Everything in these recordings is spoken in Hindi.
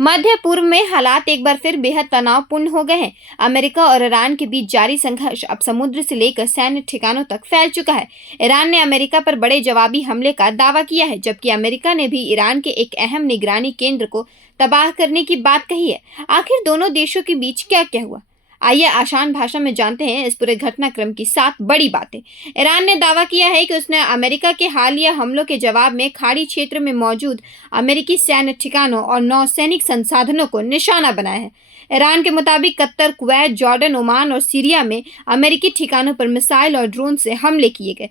मध्य पूर्व में हालात एक बार फिर बेहद तनावपूर्ण हो गए हैं। अमेरिका और ईरान के बीच जारी संघर्ष अब समुद्र से लेकर सैन्य ठिकानों तक फैल चुका है। ईरान ने अमेरिका पर बड़े जवाबी हमले का दावा किया है, जबकि अमेरिका ने भी ईरान के एक अहम निगरानी केंद्र को तबाह करने की बात कही है। आखिर दोनों देशों के बीच क्या क्या हुआ, आइए आसान भाषा में जानते हैं इस पूरे घटनाक्रम की 7 बड़ी बातें। ईरान ने दावा किया है कि उसने अमेरिका के हालिया हमलों के जवाब में खाड़ी क्षेत्र में मौजूद अमेरिकी सैन्य ठिकानों और नौसैनिक संसाधनों को निशाना बनाया है। ईरान के मुताबिक कतर, कुवैत, जॉर्डन, ओमान और सीरिया में अमेरिकी ठिकानों पर मिसाइल और ड्रोन से हमले किए गए।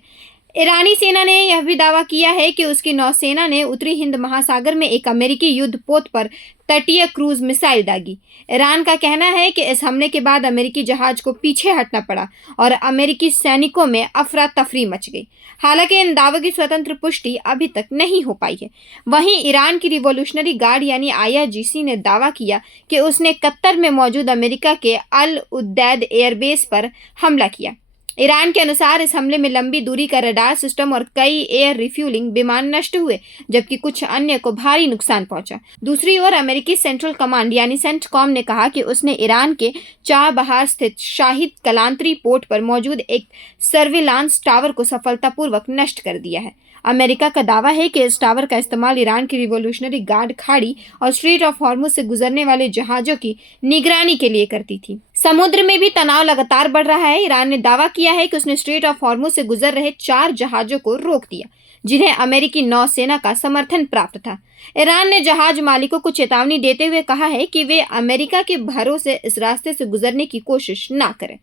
ईरानी सेना ने यह भी दावा किया है कि उसकी नौसेना ने उत्तरी हिंद महासागर में एक अमेरिकी युद्धपोत पर तटीय क्रूज मिसाइल दागी। ईरान का कहना है कि इस हमले के बाद अमेरिकी जहाज को पीछे हटना पड़ा और अमेरिकी सैनिकों में अफरा तफरी मच गई। हालांकि इन दावों की स्वतंत्र पुष्टि अभी तक नहीं हो पाई है। वहीं ईरान की रिवॉल्यूशनरी गार्ड यानी IRGC ने दावा किया कि उसने कतर में मौजूद अमेरिका के अल उदैद एयरबेस पर हमला किया। ईरान के अनुसार इस हमले में लंबी दूरी का रडार सिस्टम और कई एयर रिफ्यूलिंग विमान नष्ट हुए, जबकि कुछ अन्य को भारी नुकसान पहुंचा। दूसरी ओर अमेरिकी सेंट्रल कमांड यानी सेंटकॉम ने कहा कि उसने ईरान के चाबहार स्थित शाहिद कलांतरी पोर्ट पर मौजूद एक सर्विलांस टावर को सफलतापूर्वक नष्ट कर दिया है। अमेरिका का दावा है कि इस टावर का इस्तेमाल ईरान की रिवॉल्यूशनरी गार्ड खाड़ी और स्ट्रेट ऑफ हॉर्मुज से गुजरने वाले जहाजों की निगरानी के लिए करती थी। समुद्र में भी तनाव लगातार बढ़ रहा है। ईरान ने दावा किया है कि उसने स्ट्रेट ऑफ हॉर्मुज से गुजर रहे 4 जहाजों को रोक दिया, जिन्हें अमेरिकी नौसेना का समर्थन प्राप्त था। ईरान ने जहाज मालिकों को चेतावनी देते हुए कहा है कि वे अमेरिका के भरोसे इस रास्ते से गुजरने की कोशिश न करें।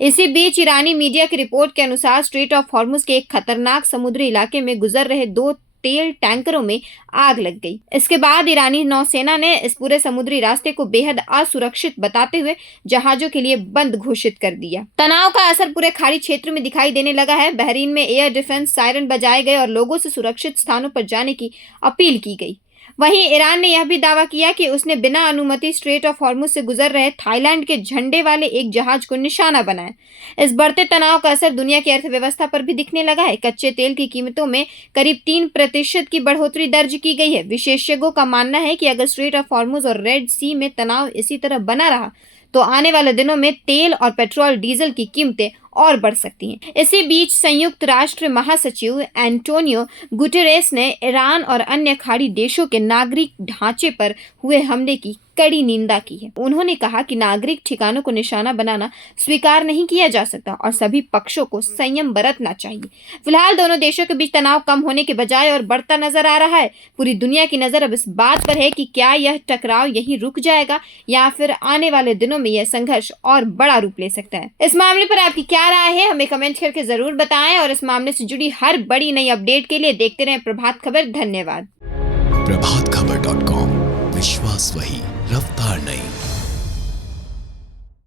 इसी बीच ईरानी मीडिया की रिपोर्ट के अनुसार स्ट्रेट ऑफ हॉर्मुज के एक खतरनाक समुद्री इलाके में गुजर रहे 2 तेल टैंकरों में आग लग गई। इसके बाद ईरानी नौसेना ने इस पूरे समुद्री रास्ते को बेहद असुरक्षित बताते हुए जहाजों के लिए बंद घोषित कर दिया। तनाव का असर पूरे खाड़ी क्षेत्र में दिखाई देने लगा है। बहरीन में एयर डिफेंस सायरन बजाए गए और लोगों से सुरक्षित स्थानों पर जाने की अपील की गई। वहीं ईरान ने यह भी दावा किया कि उसने बिना अनुमति स्ट्रेट ऑफ हॉर्मुज से गुजर रहे थाईलैंड के झंडे वाले एक जहाज को निशाना बनाया। इस बढ़ते तनाव का असर दुनिया की अर्थव्यवस्था पर भी दिखने लगा है। कच्चे तेल की कीमतों में करीब 3% की बढ़ोतरी दर्ज की गई है। विशेषज्ञों का मानना है कि अगर स्ट्रेट ऑफ हॉर्मुज और रेड सी में तनाव इसी तरह बना रहा तो आने वाले दिनों में तेल और पेट्रोल डीजल की कीमतें और बढ़ सकती हैं। इसी बीच संयुक्त राष्ट्र महासचिव एंटोनियो गुटेरेस ने ईरान और अन्य खाड़ी देशों के नागरिक ढांचे पर हुए हमले की कड़ी निंदा की है। उन्होंने कहा कि नागरिक ठिकानों को निशाना बनाना स्वीकार नहीं किया जा सकता और सभी पक्षों को संयम बरतना चाहिए। फिलहाल दोनों देशों के बीच तनाव कम होने के बजाय और बढ़ता नजर आ रहा है। पूरी दुनिया की नजर अब इस बात पर है कि क्या यह टकराव यहीं रुक जाएगा या फिर आने वाले दिनों में यह संघर्ष और बड़ा रूप ले सकता है। इस मामले पर आपकी क्या राय है, हमें कमेंट करके जरूर बताएं और इस मामले से जुड़ी हर बड़ी नई अपडेट के लिए देखते रहें प्रभात खबर। धन्यवाद। प्रभातखबर.com, विश्वास वही, रफ्तार नहीं।